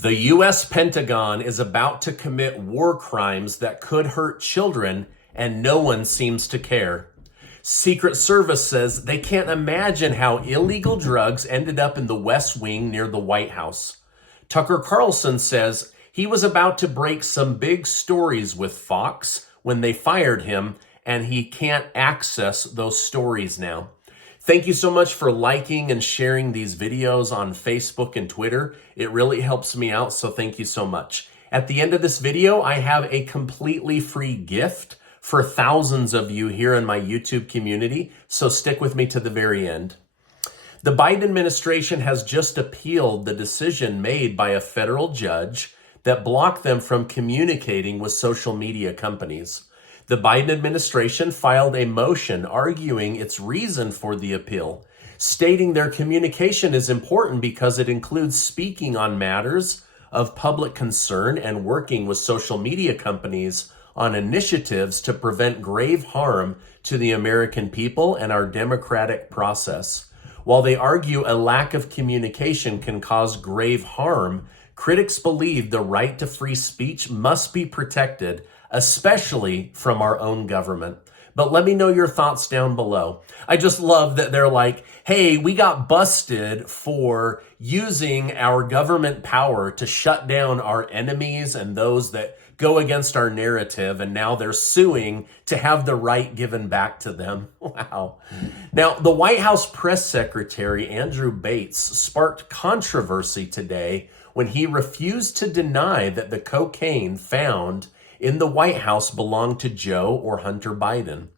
The U.S. Pentagon is about to commit war crimes that could hurt children, and no one seems to care. Secret Service says they can't imagine how illegal drugs ended up in the West Wing near the White House. Tucker Carlson says he was about to break some big stories with Fox when they fired him, and he can't access those stories now. Thank you so much for liking and sharing these videos on Facebook and Twitter. It really helps me out, so thank you so much. At the end of this video, I have a completely free gift for thousands of you here in my YouTube community, so stick with me to the very end. The Biden administration has just appealed the decision made by a federal judge that blocked them from communicating with social media companies. The Biden administration filed a motion arguing its reason for the appeal, stating their communication is important because it includes speaking on matters of public concern and working with social media companies on initiatives to prevent grave harm to the American people and our democratic process. While they argue a lack of communication can cause grave harm, critics believe the right to free speech must be protected, especially from our own government. But let me know your thoughts down below. I just love that they're like, hey, we got busted for using our government power to shut down our enemies and those that go against our narrative, and now they're suing to have the right given back to them. Wow. Now, the White House press secretary, Andrew Bates, sparked controversy today when he refused to deny that the cocaine found in the White House belonged to Joe or Hunter Biden.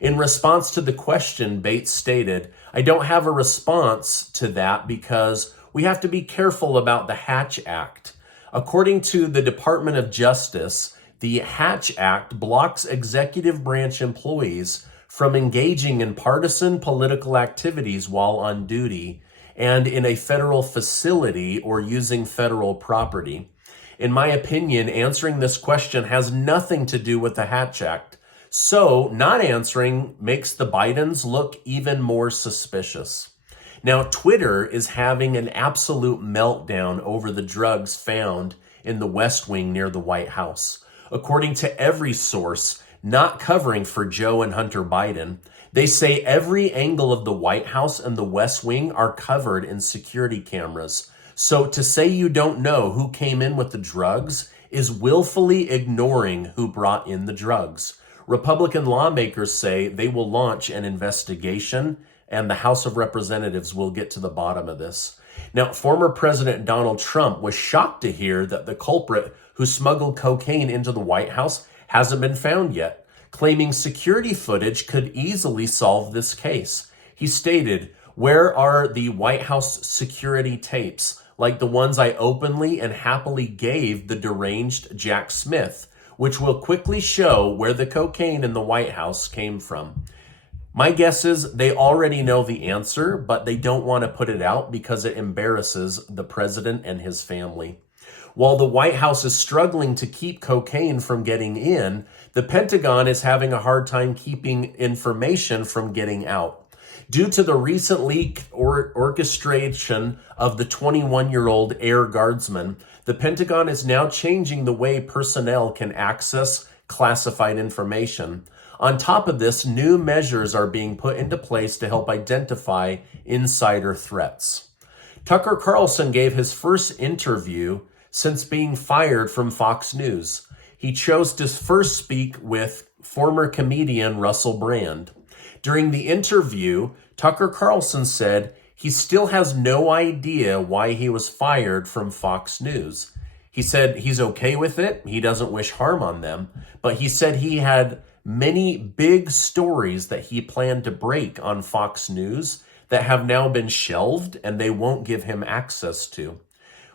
In response to the question, Bates stated, "I don't have a response to that because we have to be careful about the Hatch Act. According to the Department of Justice, the Hatch Act blocks executive branch employees from engaging in partisan political activities while on duty and in a federal facility or using federal property. In my opinion, answering this question has nothing to do with the Hatch Act. So not answering makes the Bidens look even more suspicious." Now, Twitter is having an absolute meltdown over the drugs found in the West Wing near the White House. According to every source, not covering for Joe and Hunter Biden, they say every angle of the White House and the West Wing are covered in security cameras. So to say you don't know who came in with the drugs is willfully ignoring who brought in the drugs. Republican lawmakers say they will launch an investigation, and the House of Representatives will get to the bottom of this. Now, former President Donald Trump was shocked to hear that the culprit who smuggled cocaine into the White House hasn't been found yet, claiming security footage could easily solve this case. He stated, "Where are the White House security tapes, like the ones I openly and happily gave the deranged Jack Smith, which will quickly show where the cocaine in the White House came from?" My guess is they already know the answer, but they don't want to put it out because it embarrasses the president and his family. While the White House is struggling to keep cocaine from getting in, the Pentagon is having a hard time keeping information from getting out. Due to the recent leak or orchestration of the 21-year-old Air Guardsman, the Pentagon is now changing the way personnel can access classified information. On top of this, new measures are being put into place to help identify insider threats. Tucker Carlson gave his first interview since being fired from Fox News. He chose to first speak with former comedian Russell Brand. During the interview, Tucker Carlson said he still has no idea why he was fired from Fox News. He said he's okay with it. He doesn't wish harm on them, but he said he had many big stories that he planned to break on Fox News that have now been shelved and they won't give him access to.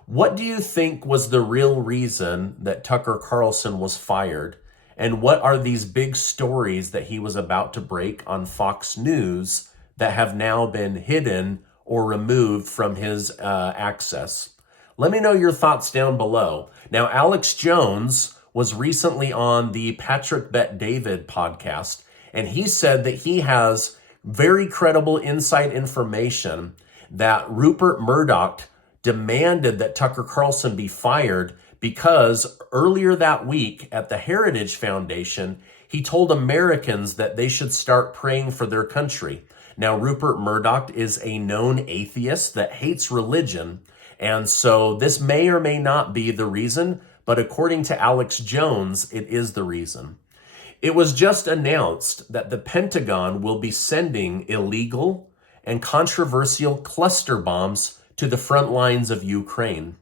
What do you think was the real reason that Tucker Carlson was fired? And what are these big stories that he was about to break on Fox News that have now been hidden or removed from his access? Let me know your thoughts down below. Now, Alex Jones was recently on the Patrick Bet-David podcast, and he said that he has very credible inside information that Rupert Murdoch demanded that Tucker Carlson be fired because earlier that week at the Heritage Foundation, he told Americans that they should start praying for their country. Now, Rupert Murdoch is a known atheist that hates religion, and so this may or may not be the reason, but according to Alex Jones, it is the reason. It was just announced that the Pentagon will be sending illegal and controversial cluster bombs to the front lines of Ukraine.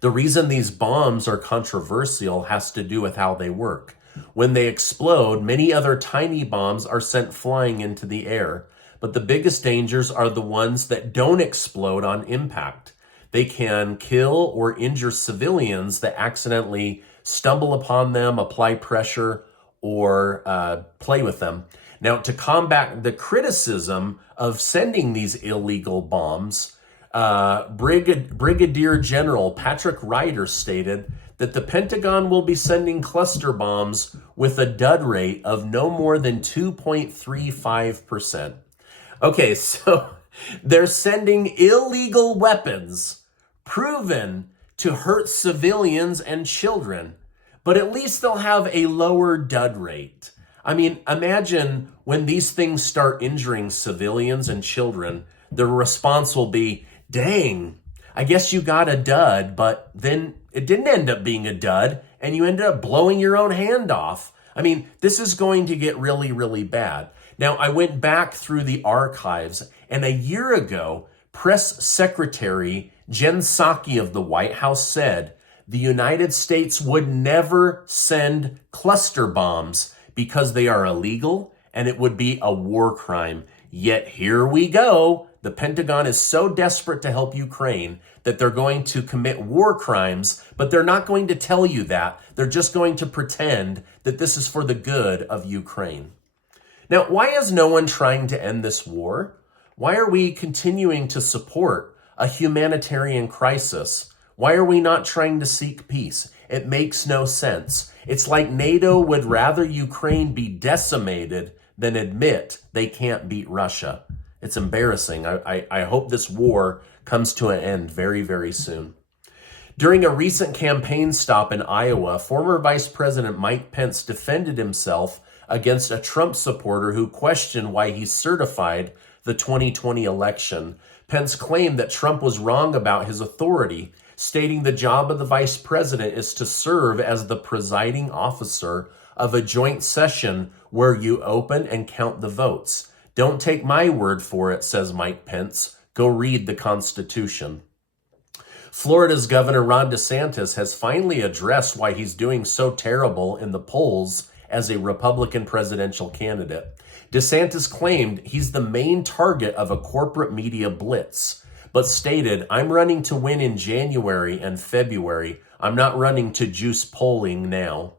The reason these bombs are controversial has to do with how they work. When they explode, many other tiny bombs are sent flying into the air, but the biggest dangers are the ones that don't explode on impact. They can kill or injure civilians that accidentally stumble upon them, apply pressure, or play with them. Now, to combat the criticism of sending these illegal bombs, Brigadier General Patrick Ryder stated that the Pentagon will be sending cluster bombs with a dud rate of no more than 2.35%. Okay, so they're sending illegal weapons proven to hurt civilians and children, but at least they'll have a lower dud rate. I mean, imagine when these things start injuring civilians and children, the response will be, dang, I guess you got a dud, but then it didn't end up being a dud, and you ended up blowing your own hand off. I mean, this is going to get really, really bad. Now, I went back through the archives, and a year ago, Press Secretary Jen Psaki of the White House said the United States would never send cluster bombs because they are illegal and it would be a war crime. Yet here we go. The Pentagon is so desperate to help Ukraine that they're going to commit war crimes, but they're not going to tell you that. They're just going to pretend that this is for the good of Ukraine. Now, why is no one trying to end this war? Why are we continuing to support a humanitarian crisis? Why are we not trying to seek peace? It makes no sense. It's like NATO would rather Ukraine be decimated than admit they can't beat Russia. It's embarrassing. I hope this war comes to an end very, very soon. During a recent campaign stop in Iowa, former Vice President Mike Pence defended himself against a Trump supporter who questioned why he certified the 2020 election. Pence claimed that Trump was wrong about his authority, stating the job of the vice president is to serve as the presiding officer of a joint session where you open and count the votes. Don't take my word for it, says Mike Pence. Go read the Constitution. Florida's Governor Ron DeSantis has finally addressed why he's doing so terrible in the polls as a Republican presidential candidate. DeSantis claimed he's the main target of a corporate media blitz, but stated, I'm running to win in January and February. I'm not running to juice polling now.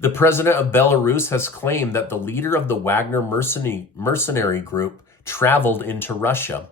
The president of Belarus has claimed that the leader of the Wagner mercenary group traveled into Russia.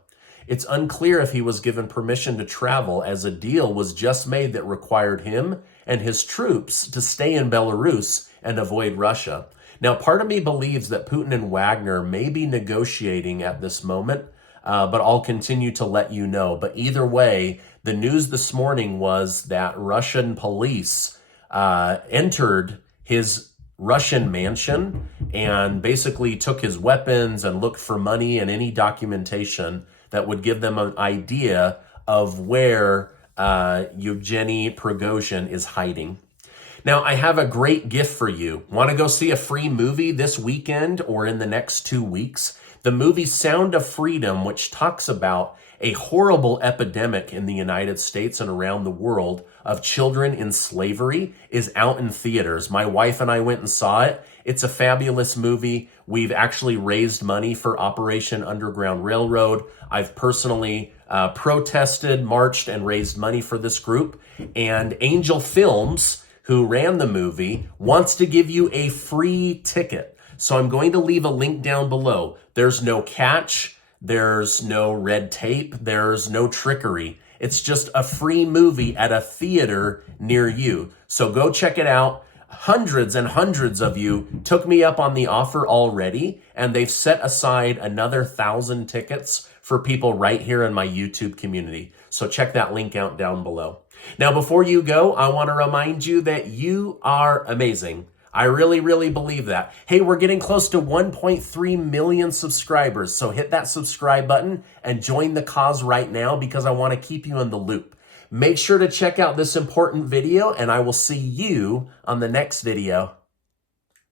It's unclear if he was given permission to travel, as a deal was just made that required him and his troops to stay in Belarus and avoid Russia. Now, part of me believes that Putin and Wagner may be negotiating at this moment, but I'll continue to let you know. But either way, the news this morning was that Russian police entered his Russian mansion and basically took his weapons and looked for money and any documentation that would give them an idea of where Yevgeny Prigozhin is hiding. Now, I have a great gift for you. Want to go see a free movie this weekend or in the next 2 weeks? The movie Sound of Freedom, which talks about a horrible epidemic in the United States and around the world of children in slavery, is out in theaters. My wife and I went and saw it. It's a fabulous movie. We've actually raised money for Operation Underground Railroad. I've personally protested, marched, and raised money for this group. And Angel Films, who ran the movie, wants to give you a free ticket. So I'm going to leave a link down below. There's no catch. There's no red tape. There's no trickery. It's just a free movie at a theater near you. So go check it out. Hundreds and hundreds of you took me up on the offer already, and they've set aside another 1,000 tickets for people right here in my YouTube community. So check that link out down below. Now, before you go, I want to remind you that you are amazing. I really, really believe that. Hey, we're getting close to 1.3 million subscribers. So hit that subscribe button and join the cause right now because I want to keep you in the loop. Make sure to check out this important video and I will see you on the next video.